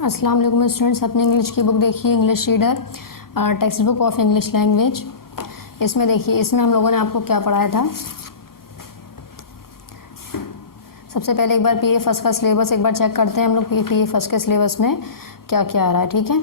अस्सलाम वालेकुम स्टूडेंट्स, अपनी इंग्लिश की बुक देखिए, English reader text book of English language. इसमें देखिए, इसमें हम लोगों ने आपको क्या पढ़ाया था। सबसे पहले एक बार पीए फर्स्ट का सिलेबस एक बार चेक करते हैं हम लोग, पीए फर्स्ट के सिलेबस में क्या क्या आ रहा है। ठीक है,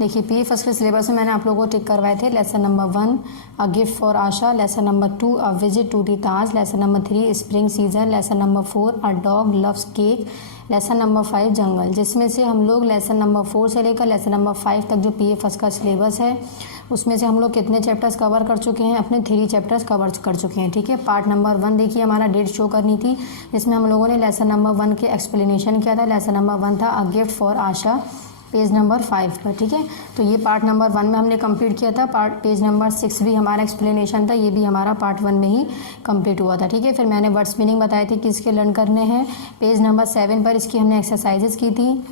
देखिए पीए फर्स्ट के सिलेबस में मैंने आप लोगों को टिक करवाए थे। Lesson number 1 a gift for Asha, lesson number 2 a visit to the Taj, lesson number 3 spring season, lesson number 4 a dog loves cake, lesson number 5 jungle. जिसमें से हम लोग लेसन नंबर 4 से लेकर लेसन नंबर 5 तक जो पीए फर्स्ट का सिलेबस है उसमें से हम लोग कितने चैप्टर्स कवर कर चुके हैं, अपने 3 चैप्टर्स कवर कर चुके हैं। ठीक है, पार्ट नंबर 1 देखिए हमारा डेट शो करनी थी, जिसमें हम लोगों ने लेसन नंबर 1 के एक्सप्लेनेशन किया था। लेसन नंबर 1 था अ gift for Asha, page number 5 पर। ठीक है, तो ये पार्ट नंबर 1 में हमने कंप्लीट किया था। पेज नंबर 6 भी हमारा एक्सप्लेनेशन था, ये भी हमारा पार्ट 1 में ही कंप्लीट हुआ था। ठीक है, फिर मैंने वर्ड्स मीनिंग बताए थे कि इसके लर्न करने हैं। पेज नंबर 7 पर इसकी हमने एक्सरसाइजेस की थी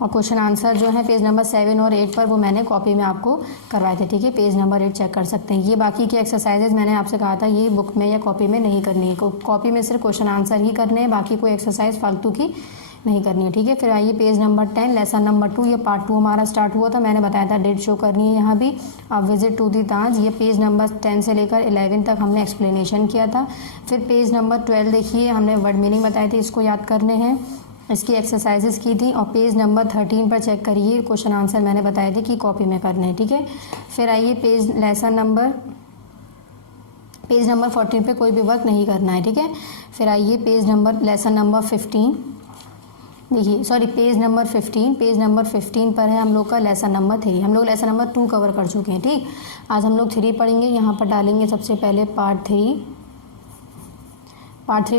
और क्वेश्चन आंसर जो है पेज नंबर 7 और 8 पर वो मैंने कॉपी में आपको करवाए थे। ठीक है, पेज नंबर 8 चेक कर सकते हैं। ये बाकी की एक्सरसाइजेज मैंने आपसे कहा था ये बुक में या कॉपी में नहीं करनी है, कॉपी में सिर्फ क्वेश्चन आंसर ही करने हैं, बाकी कोई एक्सरसाइज फालतू की नहीं करनी है। ठीक है, फिर आइए पेज नंबर 10 लेसन नंबर 2, ये पार्ट 2 हमारा स्टार्ट हुआ था। मैंने बताया था डेट शो करनी है यहाँ भी। अब विजिट टू दी ताज, ये पेज नंबर 10 से लेकर 11 तक हमने एक्सप्लेनेशन किया था। फिर पेज नंबर 12 देखिए हमने वर्ड मीनिंग बताए थे, इसको याद करने हैं, इसकी एक्सरसाइजेस की थी। और पेज नंबर 13 पर चेक करिए, क्वेश्चन आंसर मैंने बताए थे कि कॉपी में करने हैं। ठीक है, फिर आइए पेज नंबर 14 पे कोई भी वर्क नहीं करना है। ठीक है, फिर आइए लेसन नंबर 15 देखिए, सॉरी पेज नंबर 15 पर है हम लोग का लेसन नंबर 3। हम लोग लेसन नंबर 2 कवर कर चुके हैं। ठीक, आज हम लोग 3 पढ़ेंगे। यहाँ पर डालेंगे सबसे पहले पार्ट 3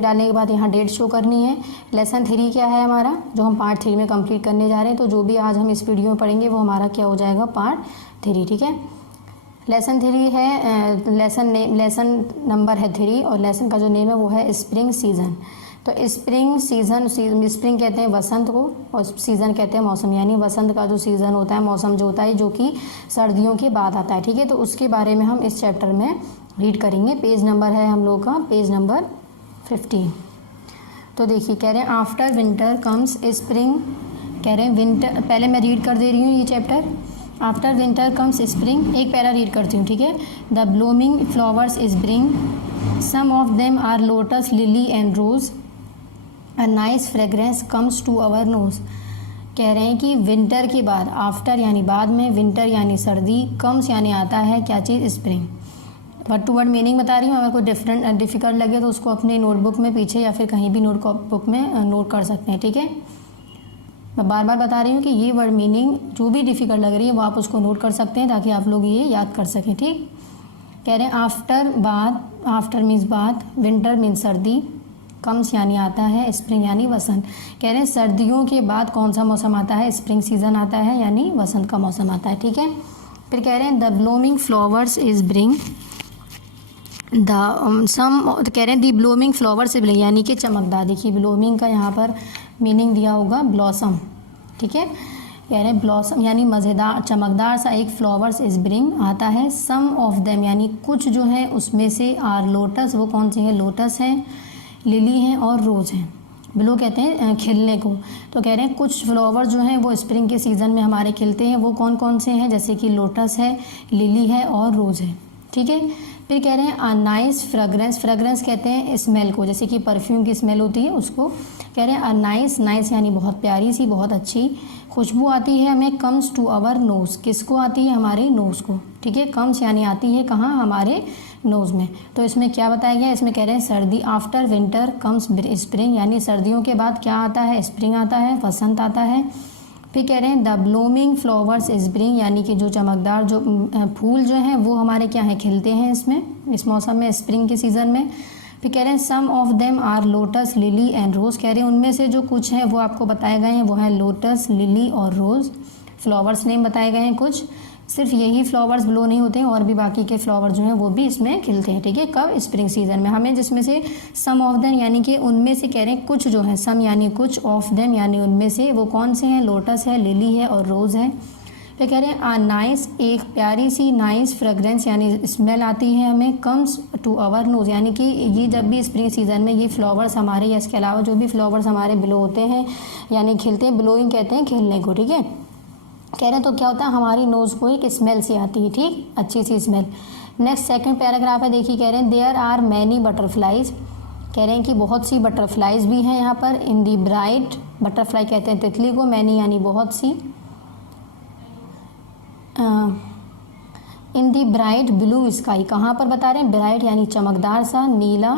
डालने के बाद यहाँ डेट शो करनी है। लेसन 3 क्या है हमारा, जो हम पार्ट 3 में कंप्लीट करने जा रहे हैं। तो जो भी आज हम इस वीडियो में पढ़ेंगे वो हमारा क्या हो जाएगा, पार्ट 3। ठीक है, लेसन 3 है, लेसन नंबर है 3 और लेसन का जो नेम है वो है स्प्रिंग सीजन। तो स्प्रिंग सीजन, स्प्रिंग कहते हैं वसंत को और सीज़न कहते हैं मौसम, यानी वसंत का जो सीज़न होता है, मौसम जो होता है, जो कि सर्दियों के बाद आता है। ठीक है, तो उसके बारे में हम इस चैप्टर में रीड करेंगे। पेज नंबर है हम लोग का पेज नंबर 15। तो देखिए कह रहे हैं आफ्टर विंटर कम्स स्प्रिंग, कह रहे हैं विंटर, पहले मैं रीड कर दे रही हूँ ये chapter. After winter comes spring, एक पैरा रीड करती हूँ। ठीक है, the blooming flowers spring, some of them are lotus, lily and rose, a nice fragrance comes to our nose. कह रहे हैं कि विंटर के बाद, आफ्टर यानी बाद में, विंटर यानी सर्दी, कम्स यानी आता है क्या चीज़, spring. Word to word meaning बता रही हूँ, अगर कोई डिफिकल्ट लगे तो उसको अपने नोटबुक में पीछे या फिर कहीं भी नोटबुक में नोट कर सकते हैं। ठीक है, मैं बार बार बता रही हूँ कि ये वर्ड मीनिंग जो भी डिफिकल्ट लग रही है वो आप उसको नोट कर सकते हैं ताकि आप लोग ये याद कर सकें। ठीक, कह रहे हैं आफ्टर बाद, आफ्टर मीन्स बाद, विंटर मीन्स सर्दी, कम्स यानी आता है, स्प्रिंग यानी वसंत। कह रहे हैं सर्दियों के बाद कौन सा मौसम आता है, स्प्रिंग सीजन आता है, यानी वसंत का मौसम आता है। ठीक है, फिर कह रहे हैं the blooming flowers is bring कह रहे हैं दी ब्लूमिंग फ्लावर्स इज ब्रिंग यानी कि चमकदार। देखिए ब्लूमिंग का यहाँ पर मीनिंग दिया होगा ब्लॉसम। ठीक है, कह रहे हैं ब्लॉसम यानी मज़ेदार, चमकदार सा एक, फ्लावर्स इज ब्रिंग आता है, सम ऑफ देम यानी कुछ जो है उसमें से, आर लोटस, वो कौन से हैं, लोटस हैं, लिली हैं और रोज़ हैं। ब्लू कहते हैं खिलने को। तो कह रहे हैं कुछ फ्लावर जो हैं वो स्प्रिंग के सीज़न में हमारे खिलते हैं, वो कौन कौन से हैं, जैसे कि लोटस है, लिली है और रोज़ है। ठीक है, फिर कह रहे हैं अ नाइस फ्रेगरेंस, फ्रेगरेंस कहते हैं स्मेल को, जैसे कि परफ्यूम की स्मेल होती है उसको। कह रहे हैं अ नाइस, नाइस यानी बहुत प्यारी सी, बहुत अच्छी खुशबू आती है हमें, कम्स टू आवर नोज़, किसको आती है, हमारे नोज़ को। ठीक है, कम्स यानी आती है कहाँ, हमारे नोज़ में। तो इसमें क्या बताया गया, इसमें कह रहे हैं सर्दी, आफ्टर विंटर कम्स स्प्रिंग यानी सर्दियों के बाद क्या आता है, स्प्रिंग आता है, वसंत आता है। फिर कह रहे हैं द ब्लूमिंग फ्लावर्स स्प्रिंग यानी कि जो चमकदार जो फूल जो हैं वो हमारे क्या हैं, खिलते हैं इसमें, इस मौसम में, स्प्रिंग के सीज़न में। फिर कह रहे हैं some of them are lotus, lily and rose, कह रहे हैं उनमें से जो कुछ हैं वो आपको बताए गए हैं, वो है लोटस, लिली और रोज़। फ्लावर्स नेम बताए गए हैं कुछ, सिर्फ यही फ्लावर्स ब्लो नहीं होते हैं, और भी बाकी के फ्लावर जो हैं वो भी इसमें खिलते हैं। ठीक है, कब, स्प्रिंग सीजन में। हमें जिसमें से सम ऑफ देम यानी कि उनमें से, कह रहे हैं कुछ जो है, सम यानी कुछ, ऑफ देम यानी उनमें से, वो कौन से हैं, लोटस है, लिली है और रोज़ है। फिर कह रहे हैं आ नाइस, एक प्यारी सी नाइस फ्रेगरेंस यानी स्मेल आती है हमें, कम्स टू आवर नोज, यानी कि ये जब भी स्प्रिंग सीजन में ये फ्लावर्स हमारे या इसके अलावा जो भी फ्लावर्स हमारे ब्लो होते हैं यानी खिलते हैं, ब्लोइंग कहते हैं खिलने को, ठीक है। कह रहे हैं तो क्या होता है हमारी नोज़ को एक स्मेल सी आती है, ठीक, अच्छी सी स्मेल। नेक्स्ट सेकंड पैराग्राफ है, देखिए कह रहे हैं देयर आर मैनी बटरफ्लाइज, कह रहे हैं कि बहुत सी बटरफ्लाइज भी हैं यहाँ पर। इन दी ब्राइट, बटरफ्लाई कहते हैं तितली को, मैनी यानी बहुत सी। इन दी ब्राइट ब्लू स्काई, कहाँ पर बता रहे हैं, ब्राइट यानी चमकदार सा नीला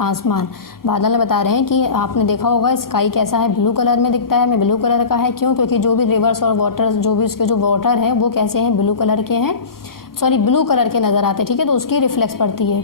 आसमान, बादल में बता रहे हैं कि आपने देखा होगा स्काई कैसा है, ब्लू कलर में दिखता है, हमें ब्लू कलर का है, क्यों, क्योंकि जो भी रिवर्स और वाटर जो भी उसके जो वाटर हैं वो कैसे हैं, ब्लू कलर के हैं, सॉरी ब्लू कलर के नज़र आते हैं, ठीक है, तो उसकी रिफ्लेक्स पड़ती है।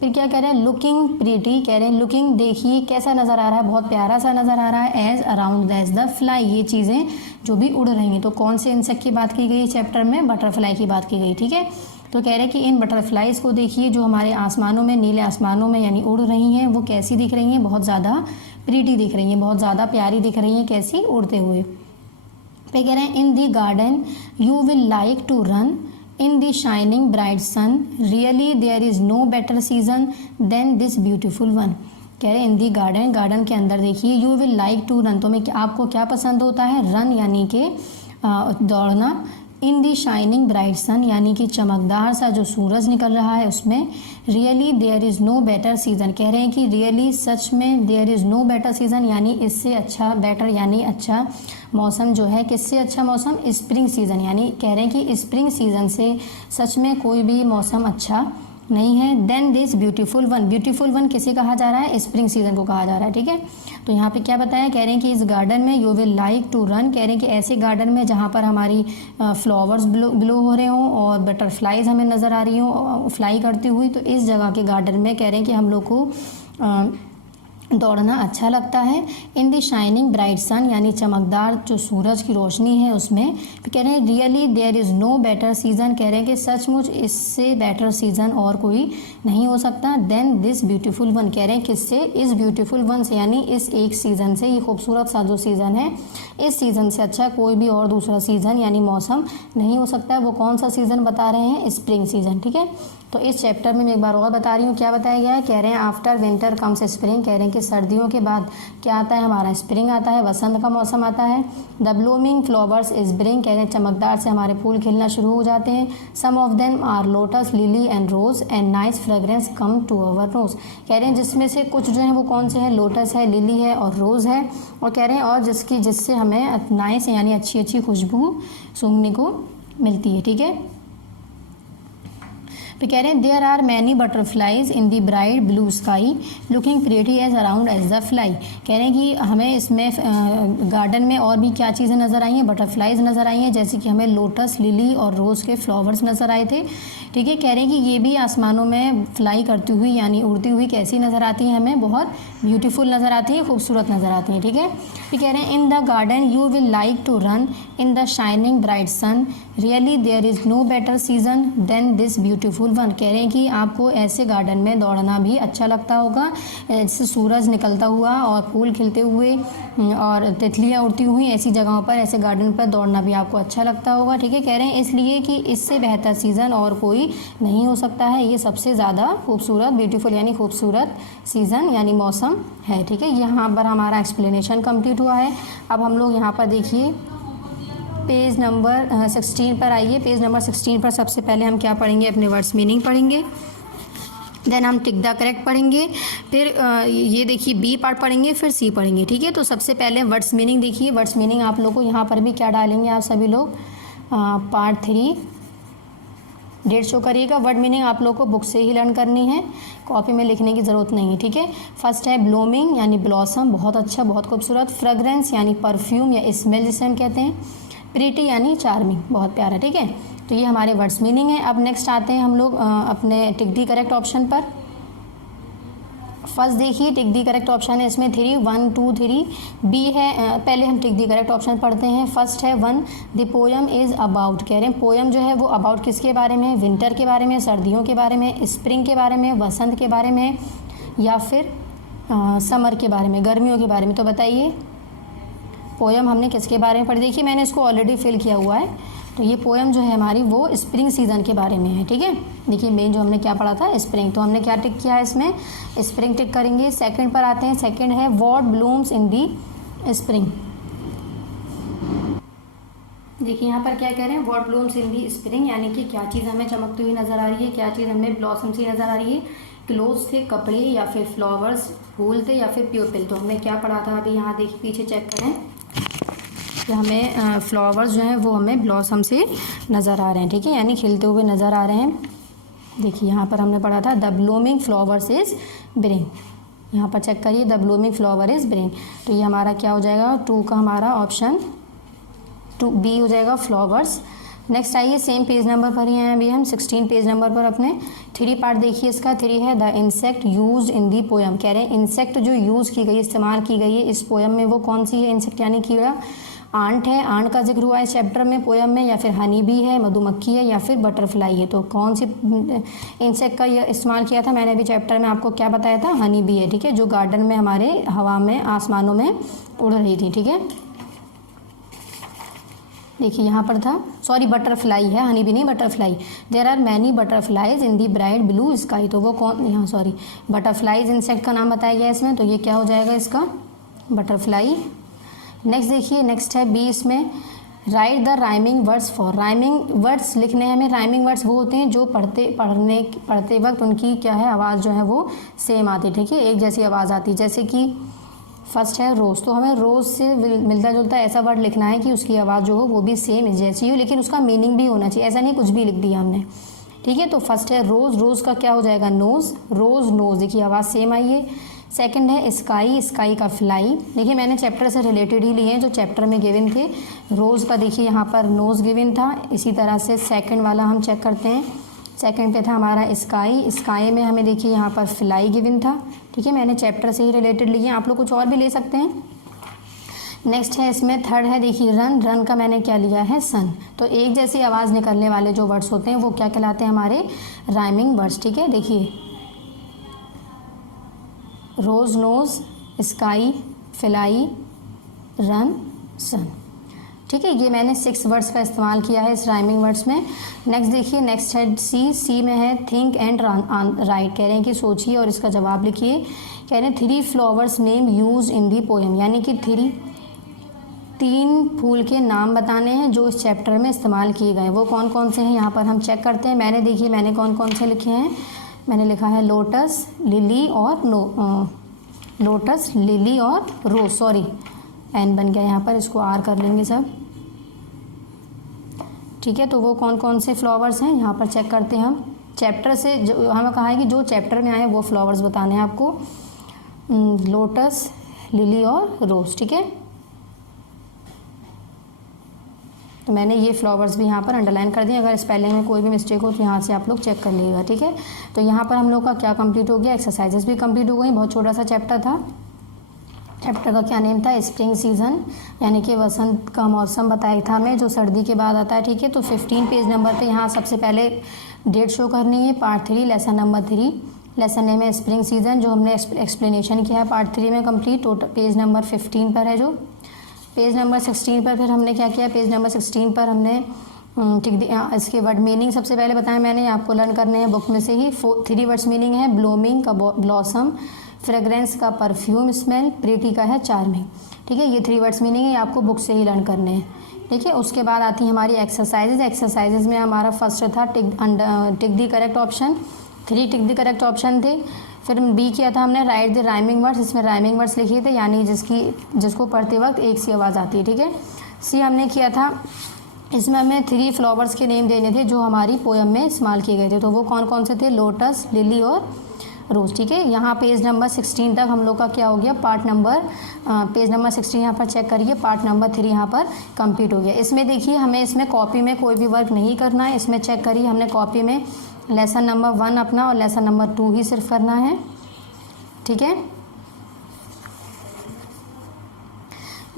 फिर क्या कह रहे हैं, लुकिंग प्रीटी, कह रहे हैं लुकिंग देखिए कैसा नज़र आ रहा है, बहुत प्यारा सा नज़र आ रहा है, as around as the fly, ये चीज़ें जो भी उड़ रही हैं। तो कौन से इंसेक्ट की बात की गई चैप्टर में, बटरफ्लाई की बात की गई, ठीक है। तो कह रहे हैं कि इन बटरफ्लाइज को देखिए जो हमारे आसमानों में, नीले आसमानों में यानी उड़ रही हैं, वो कैसी दिख रही हैं, बहुत ज़्यादा प्रीटी दिख रही हैं, बहुत ज़्यादा प्यारी दिख रही हैं, कैसी, उड़ते हुए। फिर कह रहे हैं in the garden you will like to run in the shining bright sun, really there is no better season than this beautiful one, कह रहे हैं इन दी गार्डन, गार्डन के अंदर देखिए you will like to run, तो मैं आपको क्या पसंद होता है, रन यानी कि दौड़ना, इन दी शाइनिंग ब्राइट सन यानी कि चमकदार सा जो सूरज निकल रहा है उसमें, really there is no better season, कह रहे हैं कि रियली सच में, there is no better season यानी इससे अच्छा, बेटर यानी अच्छा मौसम जो है, किससे अच्छा मौसम, स्प्रिंग सीज़न, यानी कह रहे हैं कि स्प्रिंग सीज़न से सच में कोई भी मौसम अच्छा नहीं है। Then this beautiful one, beautiful one किसे कहा जा रहा है, स्प्रिंग सीजन को कहा जा रहा है, ठीक है। तो यहाँ पे क्या बताया, कह रहे हैं कि इस गार्डन में you will like to run, कह रहे हैं कि ऐसे गार्डन में जहाँ पर हमारी फ्लावर्स ब्लो हो रहे हों और बटरफ्लाइज हमें नज़र आ रही हों फ्लाई करती हुई, तो इस जगह के गार्डन में कह रहे हैं कि हम लोग को दौड़ना अच्छा लगता है। इन दी शाइनिंग ब्राइट सन यानी चमकदार जो सूरज की रोशनी है उसमें, फिर कह रहे हैं really there is no better season, कह रहे हैं कि सचमुच इससे बेटर सीज़न और कोई नहीं हो सकता। देन दिस ब्यूटीफुल वन, कह रहे हैं किससे, इस ब्यूटीफुल वन से यानी इस एक सीज़न से, ये खूबसूरत सा जो सीज़न है इस सीज़न से अच्छा कोई भी और दूसरा सीज़न यानी मौसम नहीं हो सकता है। वो कौन सा सीज़न बता रहे हैं, स्प्रिंग सीज़न, ठीक है। तो इस चैप्टर में मैं एक बार और बता रही हूँ क्या बताया गया है, कह रहे हैं आफ्टर विंटर कम्स स्प्रिंग, कह रहे हैं कि सर्दियों के बाद क्या आता है हमारा, स्प्रिंग आता है, वसंत का मौसम आता है। द ब्लूमिंग फ्लावर्स स्प्रिंग, कह रहे हैं चमकदार से हमारे फूल खिलना शुरू हो जाते हैं। Some of them are lotus, lily and rose and nice fragrance come to our nose, कह रहे हैं जिसमें से कुछ जो है वो कौन से हैं, लोटस है, लिली है और रोज़ है, और कह रहे हैं और जिससे हमें नाइस यानी अच्छी अच्छी खुशबू सूंघने को मिलती है, ठीक है। तो कह रहे हैं there are many butterflies in the bright blue sky looking pretty as around as the fly, कह रहे हैं कि हमें इसमें गार्डन में और भी क्या चीज़ें नज़र आई हैं, बटरफ्लाइज नज़र आई हैं, जैसे कि हमें लोटस, लिली और रोज़ के फ्लावर्स नज़र आए थे, ठीक है। कह रहे हैं कि ये भी आसमानों में फ्लाई करती हुई यानी उड़ती हुई कैसी नज़र आती हैं, हमें बहुत ब्यूटीफुल नज़र आती है, खूबसूरत नज़र आती हैं, ठीक है। फिर कह रहे हैं in the garden you will like to run in the shining bright sun, really there is no better season than this beautiful one, कह रहे हैं कि आपको ऐसे गार्डन में दौड़ना भी अच्छा लगता होगा, ऐसे सूरज निकलता हुआ और फूल खिलते हुए और तितलियाँ उड़ती हुई ऐसी जगहों पर, ऐसे गार्डन पर दौड़ना भी आपको अच्छा लगता होगा, ठीक है। कह रहे हैं इसलिए कि इससे बेहतर सीज़न और कोई नहीं हो सकता है, ये सबसे ज़्यादा खूबसूरत, ब्यूटीफुल यानी खूबसूरत सीज़न यानी मौसम है, ठीक है। यहाँ पर हमारा एक्सप्लेनेशन कंप्लीट हुआ है। अब हम लोग यहाँ पर देखिए पेज नंबर 16 पर आइए। पेज नंबर 16 पर सबसे पहले हम क्या पढ़ेंगे, अपने वर्ड्स मीनिंग पढ़ेंगे, देन हम टिक द करेक्ट पढ़ेंगे, फिर ये देखिए बी पार्ट पढ़ेंगे, फिर सी पढ़ेंगे, ठीक है। तो सबसे पहले वर्ड्स मीनिंग देखिए, वर्ड्स मीनिंग आप लोग को यहाँ पर भी क्या डालेंगे, आप सभी लोग पार्ट 3 डेट शो करिएगा। वर्ड मीनिंग आप लोग को बुक से ही लर्न करनी है, कॉपी में लिखने की ज़रूरत नहीं है, ठीक है। फर्स्ट है ब्लूमिंग यानी ब्लॉसम, बहुत अच्छा, बहुत खूबसूरत। फ्रेगरेंस यानी परफ्यूम या स्मेल जिसे हम कहते हैं। प्रीटी यानी चार्मिंग, बहुत प्यारा, ठीक है। तो ये हमारे वर्ड्स मीनिंग है। अब नेक्स्ट आते हैं हम लोग अपने टिक दी करेक्ट ऑप्शन पर। फर्स्ट देखिए टिक दी करेक्ट ऑप्शन है इसमें 3, 1, 2, 3 बी है। पहले हम टिक दी करेक्ट ऑप्शन पढ़ते हैं। फर्स्ट है 1, द पोयम इज़ अबाउट, कह रहे हैं पोयम जो है वो अबाउट किसके बारे में है, विंटर के बारे में, सर्दियों के बारे में, स्प्रिंग के बारे में, वसंत के बारे में, या फिर समर के बारे में, गर्मियों के बारे में। तो बताइए पोयम हमने किसके बारे में पढ़ी, देखिए मैंने इसको ऑलरेडी फिल किया हुआ है, तो ये पोएम जो है हमारी वो स्प्रिंग सीज़न के बारे में है, ठीक है। देखिए मेन जो हमने क्या पढ़ा था स्प्रिंग, तो हमने क्या टिक किया है इसमें, स्प्रिंग टिक करेंगे। सेकंड पर आते हैं, सेकंड है what blooms in the spring. देखिए यहाँ पर क्या कह रहे हैं, what blooms in the spring, यानी कि क्या चीज़ हमें चमकती हुई नज़र आ रही है, क्या चीज़ हमें ब्लॉसम सी नज़र आ रही है। क्लोथ्स थे, कपड़े, या फिर फ्लावर्स, फूल थे, या फिर प्यूपिल। तो हमने क्या पढ़ा था अभी, यहाँ देखिए पीछे चेक करें कि हमें फ्लावर्स जो हैं वो हमें ब्लॉसम से नज़र आ रहे हैं, ठीक है, यानी खिलते हुए नज़र आ रहे हैं। देखिए यहाँ पर हमने पढ़ा था the blooming flowers is bring, यहाँ पर चेक करिए the blooming flower is bring. तो ये हमारा क्या हो जाएगा, 2 का हमारा ऑप्शन 2B हो जाएगा फ्लावर्स। नेक्स्ट आइए सेम पेज नंबर पर ही हैं अभी हम 16 पेज नंबर पर अपने 3 पार्ट देखिए इसका। 3 है the insect use in the poem, कह रहे हैं इंसेक्ट जो यूज़ की गई, इस्तेमाल की गई है इस पोएम में वो कौन सी है। इंसेक्ट यानी कीड़ा, आंट है, आंट का जिक्र हुआ है इस चैप्टर में पोएम में, या फिर हनी बी है, मधुमक्खी है, या फिर बटरफ्लाई है। तो कौन सी इंसेक्ट का यह इस्तेमाल किया था, मैंने अभी चैप्टर में आपको क्या बताया था, हनी बी है, ठीक है, जो गार्डन में हमारे हवा में आसमानों में उड़ रही थी, ठीक है। देखिए यहाँ पर था, सॉरी बटरफ्लाई है, हनी भी नहीं butterfly. There are many butterflies in the bright blue sky, तो वो कौन, यहाँ सॉरी बटरफ्लाइज इंसेक्ट का नाम बताया गया इसमें, तो ये क्या हो जाएगा इसका, बटरफ्लाई। नेक्स्ट देखिए, नेक्स्ट है बी, इसमें right the rhyming words for, rhyming words लिखने हैं हमें। राइमिंग वर्ड्स वो होते हैं जो पढ़ते वक्त उनकी क्या है आवाज़ जो है वो सेम आती, ठीक है, एक जैसी आवाज़ आती। जैसे कि फर्स्ट है रोज़, तो हमें रोज़ से मिलता जुलता ऐसा वर्ड लिखना है कि उसकी आवाज़ जो हो वो भी सेम जैसी हो, लेकिन उसका मीनिंग भी होना चाहिए, ऐसा नहीं कुछ भी लिख दिया हमने, ठीक है। तो फर्स्ट है रोज़, रोज़ का क्या हो जाएगा नोज़, रोज़ नोज़, देखिए आवाज़ सेम आई है। सेकंड है स्काई, स्काई का फ्लाई, देखिए मैंने चैप्टर से रिलेटेड ही लिए हैं जो चैप्टर में गिवन थे। रोज़ का देखिए यहाँ पर नोज़ गिवन था, इसी तरह से सेकंड वाला हम चेक करते हैं। सेकंड पे था हमारा स्काई, स्काई में हमें देखिए यहाँ पर फ्लाई गिवन था, ठीक है, मैंने चैप्टर से ही रिलेटेड लिए हैं, आप लोग कुछ और भी ले सकते हैं। नेक्स्ट है इसमें थर्ड है देखिए रन, रन का मैंने क्या लिया है सन। तो एक जैसी आवाज़ निकलने वाले जो वर्ड्स होते हैं वो क्या कहलाते हैं हमारे राइमिंग वर्ड्स, ठीक है। देखिए रोज़, नोज़, स्काई, फ्लाई, रन, सन, ठीक है, ये मैंने 6 वर्ड्स का इस्तेमाल किया है इस राइमिंग वर्ड्स में। नेक्स्ट देखिए, नेक्स्ट है सी, सी में है थिंक एंड राइट, कह रहे हैं कि सोचिए और इसका जवाब लिखिए। कह रहे हैं 3 flowers name use in the poem, यानी कि 3 फूल के नाम बताने हैं जो इस चैप्टर में इस्तेमाल किए गए, वो कौन कौन से हैं यहाँ पर हम चेक करते हैं। मैंने देखिए मैंने कौन कौन से लिखे हैं, मैंने लिखा है लोटस, लिली और लोटस, लिली और रोज, सॉरी एन बन गया यहाँ पर, इसको आर कर लेंगे सब, ठीक है। तो वो कौन कौन से फ्लावर्स हैं यहाँ पर चेक करते हैं हम चैप्टर से, जो हमें कहा है कि जो चैप्टर में आए वो फ्लावर्स बताने हैं आपको, लोटस, लिली और रोज, ठीक है। तो मैंने ये फ्लावर्स भी यहाँ पर अंडरलाइन कर दिए, अगर स्पेलिंग में कोई भी मिस्टेक हो तो यहाँ से आप लोग चेक कर लीजिएगा, ठीक है। तो यहाँ पर हम लोग का क्या कंप्लीट हो गया, एक्सरसाइजेस भी कंप्लीट हो गई, बहुत छोटा सा चैप्टर था। चैप्टर का क्या नेम था, स्प्रिंग सीजन, यानी कि वसंत का मौसम बताया था हमें जो सर्दी के बाद आता है, ठीक है। तो 15 पेज नंबर पे यहाँ सबसे पहले डेट शो करनी है, part 3 lesson number 3, lesson name है स्प्रिंग सीजन, जो हमने एक्सप्लेनेशन किया है पार्ट 3 में कंप्लीट, टोटल पेज नंबर 15 पर है। जो पेज नंबर 16 पर फिर हमने क्या किया, पेज नंबर 16 पर हमने इसके वर्ड मीनिंग सबसे पहले बताया मैंने, आपको लर्न करने हैं बुक में से ही। 3 वर्ड्स मीनिंग है, ब्लूमिंग का ब्लॉसम, फ्रेग्रेंस का परफ्यूम स्मेल, प्रीटी का है चार्मिंग, ठीक है। ये 3 वर्ड्स मीनिंग है, आपको बुक से ही लर्न करने हैं, ठीक है। उसके बाद आती है हमारी एक्सरसाइजेज। एक्सरसाइजेज में हमारा फर्स्ट था tick the correct option, 3 tick the correct option थे। फिर बी किया था हमने राइट द राइमिंग वर्ड्स, इसमें राइमिंग वर्ड्स लिखे थे, यानी जिसको पढ़ते वक्त एक सी आवाज़ आती है, ठीक है। सी हमने किया था, इसमें हमें 3 फ्लावर्स के नेम देने थे जो हमारी पोएम में इस्तेमाल किए गए थे, तो वो कौन कौन से थे, लोटस, लिली और रोज़, ठीक है। यहाँ पेज नंबर 16 तक हम लोग का क्या हो गया, पेज नंबर 16 यहाँ पर चेक करिए, पार्ट नंबर 3 यहाँ पर कंप्लीट हो गया। इसमें देखिए हमें इसमें कॉपी में कोई भी वर्क नहीं करना है, इसमें चेक करिए हमने कॉपी में लेसन नंबर 1 अपना और लेसन नंबर 2 ही सिर्फ करना है, ठीक है।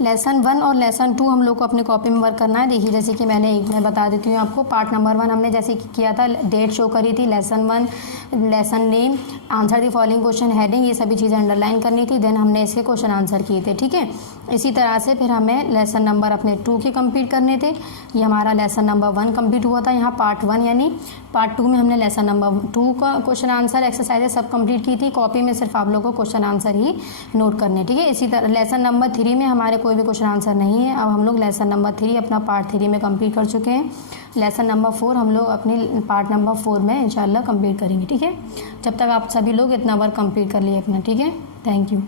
लेसन 1 और लेसन 2 हम लोग को अपनी कॉपी में वर्क करना है। देखिए जैसे कि मैं बता देती हूँ आपको, पार्ट नंबर 1 हमने जैसे कि किया था, डेट शो करी थी, lesson 1 lesson name, answer the following question, heading, ये सभी चीज़ें अंडरलाइन करनी थी, देन हमने इसके क्वेश्चन आंसर किए थे, ठीक है। इसी तरह से फिर हमें लेसन नंबर अपने 2 के कंप्लीट करने थे। ये हमारा लेसन नंबर 1 कंप्लीट हुआ था यहाँ पार्ट 1, यानी पार्ट 2 में हमने लेसन नंबर 2 का क्वेश्चन आंसर एक्सरसाइजेस सब कंप्लीट की थी। कॉपी में सिर्फ आप लोगों को क्वेश्चन आंसर ही नोट करने, ठीक है। इसी तरह लेसन नंबर 3 में हमारे कोई भी क्वेश्चन आंसर नहीं है। अब हम लोग लेसन नंबर 3 अपना पार्ट 3 में कंप्लीट कर चुके हैं। लेसन नंबर 4 हम लोग अपनी पार्ट नंबर 4 में इंशाल्लाह कंप्लीट करेंगे, ठीक है। जब तक आप सभी लोग इतना वर्क कंप्लीट कर लिए अपना, ठीक है। Thank you.